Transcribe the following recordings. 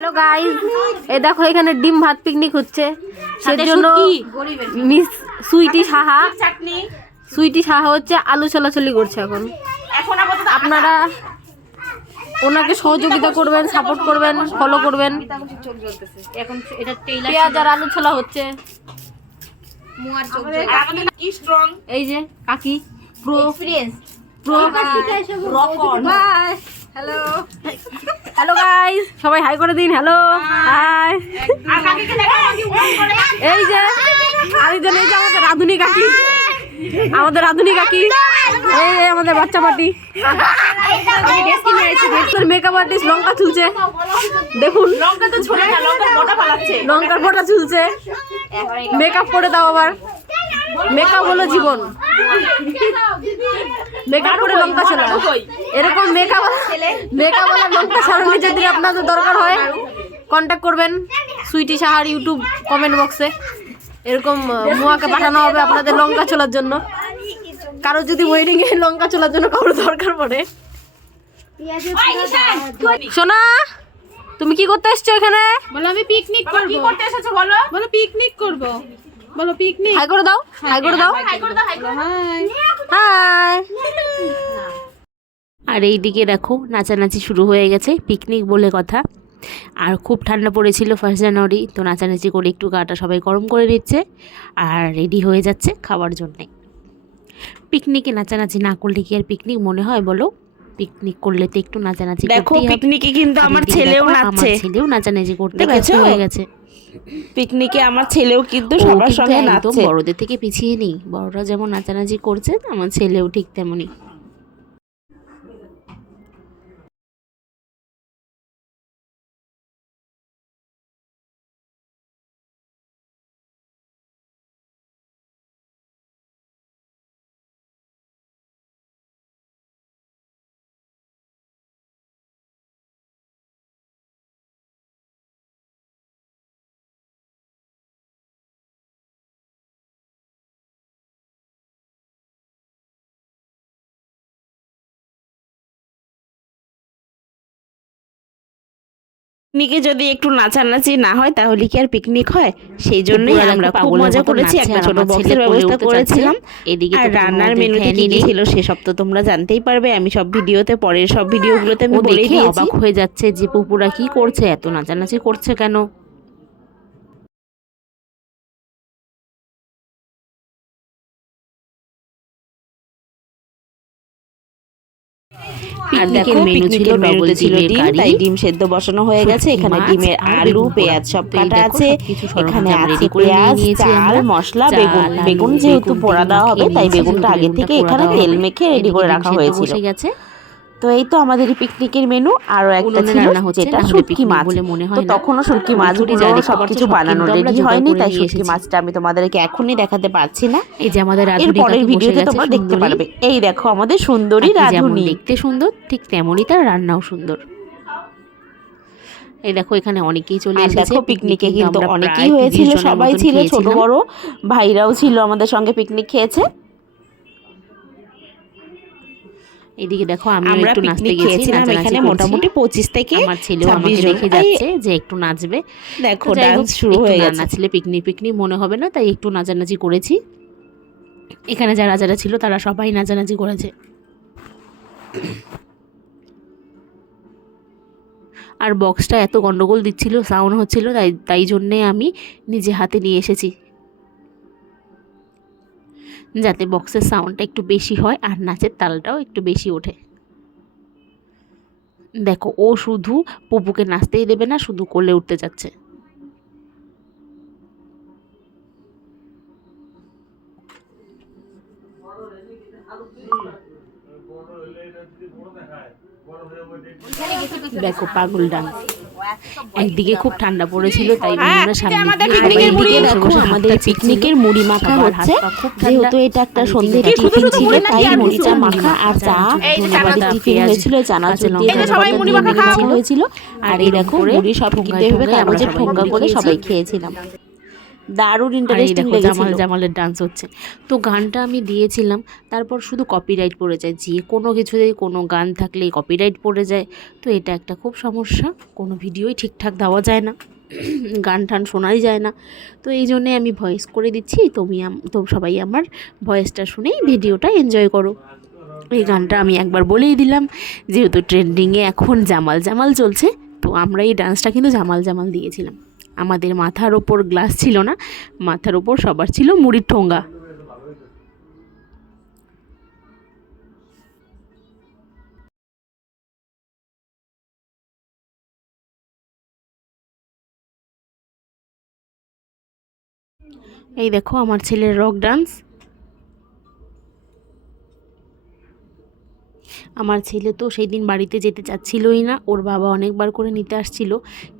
Hello guys, এই দেখো এখানে ডিম ভাত পিকনিক হচ্ছে। সেজন্য মিস সুইটি সাহা হচ্ছে আলু চলাচলি করছে। এখন আপনারা ওনাকে সহযোগিতা করবেন, সাপোর্ট করবেন, ফলো করবেন। পেঁয়াজ আর আলু ছোলা হচ্ছে। এই যে কাকি প্রো হ্যালো হ্যালো গাইস, সবাই হাই করে দিন। Hello hi. এই যে আরেকজন, এই যে আমাদের রাধুনি কাকি, এই আমাদের বাচ্চা পার্টি, মেকআপ আর্টিস্ট লঙ্কা চুলছে। দেখুন লঙ্কার ফোঁটা চুলছে। মেকআপ করে দাও আবার। মেকআপ হলো জীবন। মেকআপ করে লঙ্কা ছেলা, এরকম মেকআপ লঙ্কা ছাড়ানি যদি আপনাদের দরকার হয় কন্ট্যাক্ট করবেন সুইটি সাহার ইউটিউব কমেন্ট বক্সে। এরকম মুয়াকে পাঠানো হবে আপনাদের লঙ্কা ছোলার জন্য। কারো যদি ওয়েডিং এ লঙ্কা ছোলার জন্য কারো দরকার পড়ে। সোনা, তুমি কি করতে এসছো এখানে? বলো আমি পিকনিক করব। কি করতে এসেছো বলো? বলো পিকনিক করব। বলো পিকনিক। হাই করে দাও, হাই করে দাও। High high. আর এইদিকে দেখো নাচানাচি শুরু হয়ে গেছে, পিকনিক বলে কথা। আর খুব ঠান্ডা পড়েছিল 1 জানুয়ারি, তো নাচানাচি করে একটু গাটা সবাই গরম করে নিচ্ছে আর রেডি হয়ে যাচ্ছে খাওয়ার জন্যে। পিকনিকে নাচানাচি না করলে কি আর পিকনিক মনে হয় বলো? পিকনিক করলে তো একটু নাচানাচি করতেই হবে। পিকনিকে কিন্তু আমার ছেলেও নাচানাচি করতে ব্যস্ত হয়ে গেছে। পিকনিকে আমার ছেলেও কিন্তু সবার সঙ্গে নাচছে। বড়দের থেকে পিছিয়ে নেই, বড়রা যেমন নাচানাচি করছে আমার ছেলেও ঠিক তেমনই। পিকনিকে যদি একটু নাচানাচি না হয় তাহলে কি আর পিকনিক হয়? সেই জন্যই আমরা খুব মজা করেছি, একটা ছোট বক্সের ব্যবস্থা করেছিলাম। এদিকে আর রান্নার মেনুতে কি কি ছিল সেসব তো তোমরা জানতেই পারবে। আমি সব ভিডিওতে, পরের সব ভিডিওগুলোতে আমি বলে দিয়েছি। অবাক হয়ে যাচ্ছে যে পুপুরা কি করছে, এত নাচানাচি করছে কেন। পিকনিকের মেনু ছিল, মেনুতে ছিল ডিম, তাই ডিম সেদ্ধ বসানো হয়ে গেছে। এখানে ডিমের আলু, পেঁয়াজ সব কাটা আছে। এখানে আছে পেঁয়াজ, চাল, মশলা, বেগুন যেহেতু পোড়া দেওয়া হবে তাই বেগুনটা আগে থেকে এখানে তেল মেখে রেডি করে রাখা হয়েছিল। তো এই তো আমাদের পিকনিকের মেনু। আরো একটা ছিল যেটা শুটকি মাছ। তো তখনও শুটকি মাছগুলো সবকিছু বানানো রেডি হয়নি, তাই শুটকি মাছটা আমি তোমাদেরকে এখনই দেখাতে পারছি না। এই যে আমাদের এর পরের ভিডিওতে তোমরা দেখতে পারবে। এই দেখো আমাদের সুন্দরী রাধুনি, দেখতে সুন্দর ঠিক তেমনই তার রান্নাও সুন্দর। এই দেখো এখানে অনেকেই চলে এসেছে। দেখো পিকনিকে কিন্তু অনেকেই হয়েছিল, সবাই ছিল, ছোট বড় ভাইরাও ছিল আমাদের সঙ্গে পিকনিক খেয়েছে। এদিকে দেখো আমি একটু নাচতে গেছিলাম, এখানে মোটামুটি 25 থেকে আমার ছেলেও আমাকে দেখে যাচ্ছে যে একটু নাচবে। দেখো ডান্স শুরু হয়ে গেছে। নাচলে পিকনিক মনে হবে না, তাই একটু নাচানাচি করেছি। এখানে যারা যারা ছিল তারা সবাই নাচানাচি করেছে। আর বক্সটা এত গন্ডগোল দিচ্ছিল, সাউন্ড হচ্ছিল, তাই জন্যে আমি নিজে হাতে নিয়ে এসেছি যাতে বক্সের সাউন্ডটা একটু বেশি হয় আর নাচের তালটাও একটু বেশি ওঠে। দেখো ও শুধু পপুকে নাচতেই দেবে না, শুধু কোলে উঠতে যাচ্ছে। দেখো পাগল ডান্স। একদিকে খুব ঠান্ডা পড়েছিল তাই আমাদের পিকনিকের মুড়ি মাখা হচ্ছে। যেহেতু এটা একটা সন্ধ্যে টিফিন ছিল তাই মুড়িটা মাখা আর চা টিফিন হয়েছিল, চানাচুর দিয়ে হয়েছিল। আর এই দেখো মুড়ি সব কিনতে হবে, কাগজের ঠোঙ্গা করে সবাই খেয়েছিলাম। দারুণ আর এই ইন্টারেস্টিং দেখো লেগেছিল। জামাল জামালের ডান্স হচ্ছে। তো গানটা আমি দিয়েছিলাম, তারপর শুধু কপিরাইট পড়ে যায়, যে কোনো কিছুতেই কোনো গান থাকলেই কপিরাইট পড়ে যায়। তো এটা একটা খুব সমস্যা, কোনো ভিডিওই ঠিকঠাক দেওয়া যায় না, গান টান শোনাই যায় না। তো এই জন্যে আমি ভয়েস করে দিচ্ছি, তো সবাই আমার ভয়েসটা শুনেই ভিডিওটা এনজয় করো। এই গানটা আমি একবার বলেই দিলাম, যেহেতু ট্রেন্ডিংয়ে এখন জামাল জামাল চলছে, তো আমরা এই ডান্সটা কিন্তু জামাল জামাল দিয়েছিলাম। আমাদের মাথার ওপর গ্লাস ছিল না, মাথার ওপর সবার ছিল মুড়ির ঠোঙ্গা। এই দেখো আমার ছেলের রক ডান্স। আমার ছেলে তো সেই দিন বাড়িতে যেতে চাচ্ছিলই না, ওর বাবা অনেকবার করে নিতে আসছিল,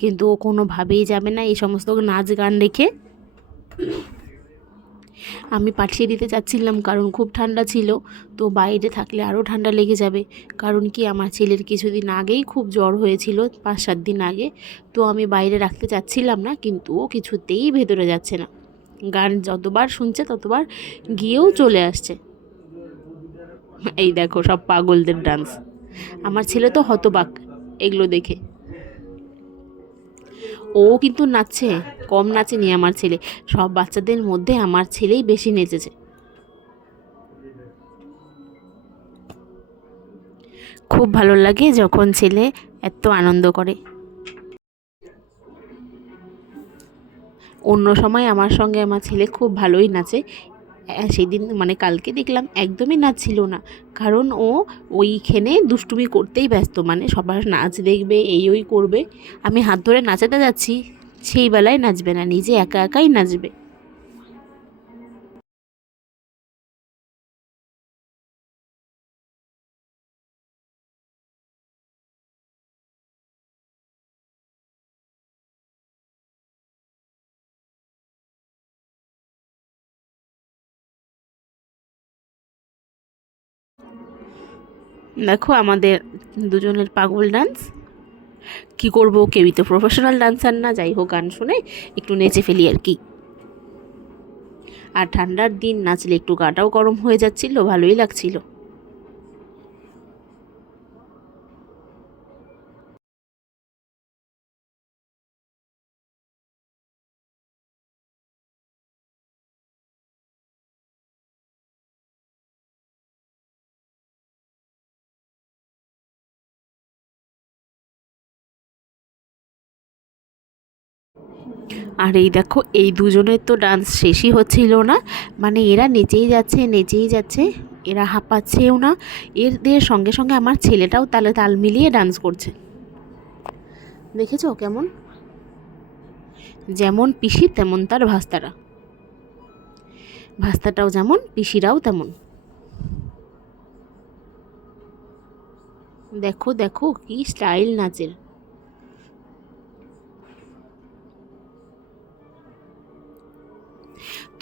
কিন্তু ও কোনোভাবেই যাবে না এই সমস্ত নাচ গান দেখে। আমি পাঠিয়ে দিতে চাচ্ছিলাম, কারণ খুব ঠান্ডা ছিল, তো বাইরে থাকলে আরও ঠান্ডা লেগে যাবে। কারণ কি, আমার ছেলের কিছুদিন আগেই খুব জ্বর হয়েছিল, 5-7 দিন আগে। তো আমি বাইরে রাখতে চাচ্ছিলাম না, কিন্তু ও কিছুতেই ভেতরে যাচ্ছে না। গান যতবার শুনছে ততবার গিয়েও চলে আসছে। এই দেখো সব পাগলদের ডান্স। আমার ছেলে তো হতবাক এগুলো দেখে। ও কিন্তু নাচছে, কম নাচেনি আমার ছেলে। সব বাচ্চাদের মধ্যে আমার ছেলেই বেশি নেচেছে। খুব ভালো লাগে যখন ছেলে এত আনন্দ করে। অন্য সময় আমার সঙ্গে আমার ছেলে খুব ভালোই নাচে। সেদিন মানে কালকে দেখলাম একদমই নাচছিল না, কারণ ও ওইখানে দুষ্টুমি করতেই ব্যস্ত, মানে সবার নাচ দেখবে, এই ওই করবে। আমি হাত ধরে নাচাতে যাচ্ছি, সেই বেলায় নাচবে না, নিজে একা একাই নাচবে। দেখো আমাদের দুজনের পাগল ডান্স। কি করব, কেউই তো প্রফেশনাল ডান্সার না, যাই হোক গান শুনে একটু নেচে ফেলি আর কি। আর ঠান্ডার দিন নাচলে একটু গাটাও গরম হয়ে যাচ্ছিল, ভালোই লাগছিল। আর এই দেখো এই দুজনের তো ডান্স শেষই হচ্ছিল না, মানে এরা নেচেই যাচ্ছে নেচেই যাচ্ছে, এরা হাঁপাচ্ছেও না। এদের সঙ্গে সঙ্গে আমার ছেলেটাও তালে তাল মিলিয়ে ডান্স করছে। দেখেছো কেমন, যেমন পিসি তেমন তার ভাস্তারা, ভাস্তাটাও যেমন পিসিরাও তেমন। দেখো দেখো কি স্টাইল নাচের।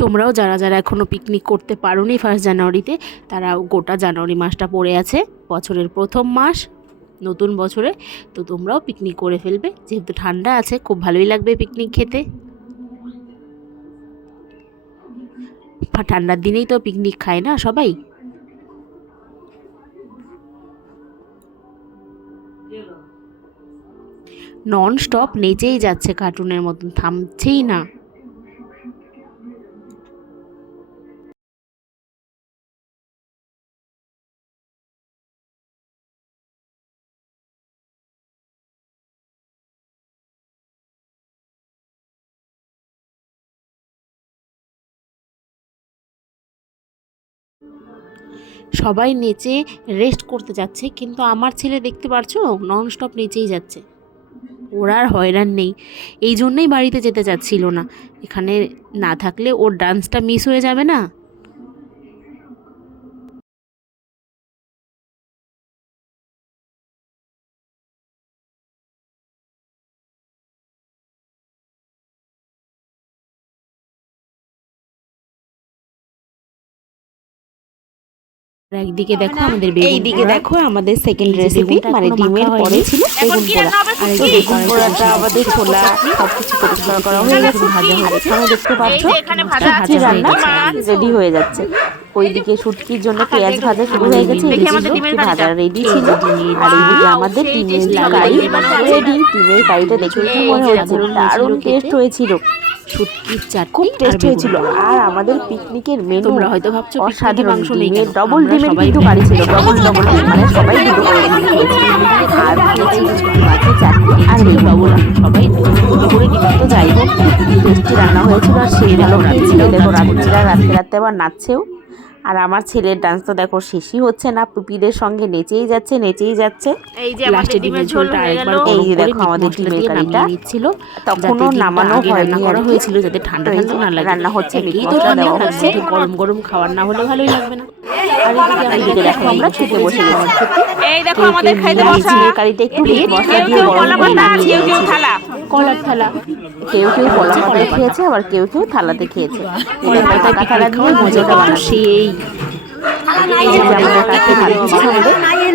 তোমরাও যারা যারা এখনও পিকনিক করতে পারোনি 1 জানুয়ারিতে, তারা গোটা জানুয়ারি মাসটা পড়ে আছে, বছরের প্রথম মাস নতুন বছরে। তো তোমরাও পিকনিক করে ফেলবে, যেহেতু ঠান্ডা আছে, খুব ভালোই লাগবে পিকনিক খেতে। ঠান্ডার দিনেই তো পিকনিক খায় না সবাই। নন স্টপ নেচেই যাচ্ছে কার্টুনের মতন, থামছেই না। সবাই নেচে রেস্ট করতে যাচ্ছে, কিন্তু আমার ছেলে দেখতে পারছো নন স্টপ নেচেই যাচ্ছে। ওরা আর হয়রান নেই, এই জন্যই বাড়িতে যেতে চাচ্ছিল না। এখানে না থাকলে ওর ডান্সটা মিস হয়ে যাবে না। একদিকে দেখো আমাদের বেগুন এইদিকে পোড়া। দেখো আমাদের সেকেন্ড এই যে রেসিপি বেগুনটা মানে এখনো ডিমের মাখা পরে হয়নি। ছিল বেগুন পোড়া। আর এই যে বেগুন পোড়াটা আমাদের ছোলা সবকিছু পরিষ্কার করা হয়ে গেছে। আর এখানে দেখতে পাচ্ছ শুটকি রান্না রেডি হয়ে যাচ্ছে। ওইদিকে শুটকির জন্য পেঁয়াজ ভাজা শুরু হয়ে গেছে, এদিকে শুটকি ভাজা রেডি ছিল। আর এইদিকে আমাদের ডিমের কারি রেডি। ডিমের কারিটা দেখে কি মনে হচ্ছে, দারুণ টেস্ট হয়েছিল, শুটকির চাটনি খুব আর টেস্ট বেগুন হয়েছিল। পোড়া। আর আমাদের পিকনিকের মেনু তোমরা হয়তো ভাবছো পিকনিকে অসাধারণ, মাংস নেই ডিমের কেন? ডবল আমরা ডিমের সবাই কিন্তু কারি ছিল, ডবল ডবল মানে সবাই দুটো করে ডিম খেয়েছে। আর খেয়েছি শুটকি মাছের চাটনি আর বেগুন পোড়া। সবাই দুটো করে ডিম। তো যাই হোক টেস্টি রান্না হয়েছিল আর সেই ভালো খেয়েছিল। দেখো রাত্রিরা রাত্রে রাত্রে আবার নাচছেও। আর আমার ছেলের ডান্স তো দেখো শেষই হচ্ছে না, পুপিদের সঙ্গে নেচেই যাচ্ছে নেচেই যাচ্ছে। এই যে লাস্টে ডিমের ঝোলটা আরেকবার এই যে গরম করে দেখো আমাদের মশলা ডিমের দিয়ে কারিটা নামিয়ে নিচ্ছিল। তখনও নামানো হয়নি রান্না করা আর কি। হয়েছিল যাতে ঠান্ডা তো এই ঠান্ডা যে না লাগে। রান্না হচ্ছে, মিট একই তো মশলা ঠান্ডা দেওয়া তার হচ্ছে। মধ্যে গরম গরম খাবার না হলে ভালোই লাগবে না। আর এইদিকে দেখো আমরা খেতে বসে গেছি। এই দেখো আমাদের খাইতে বসা। ডিমের কারিটা একটু মিট মশলা দিয়ে কেউ গরম কলা করে পাতা, নামিয়ে কেউ কেউ নিয়েছি। থালা। কলার থালা কেউ কেউ কলা পাতায় খেয়েছে, আবার কেউ কেউ থালাতে খেয়েছে। কলার এবার পাতায় পাকা থালা পিকনিক দিয়ে খাওয়ার মজাটা মজাটা তো বানাচ্ছি। সেই। এই যে আমাদের কাছে ভাত দিচ্ছে আমাদের।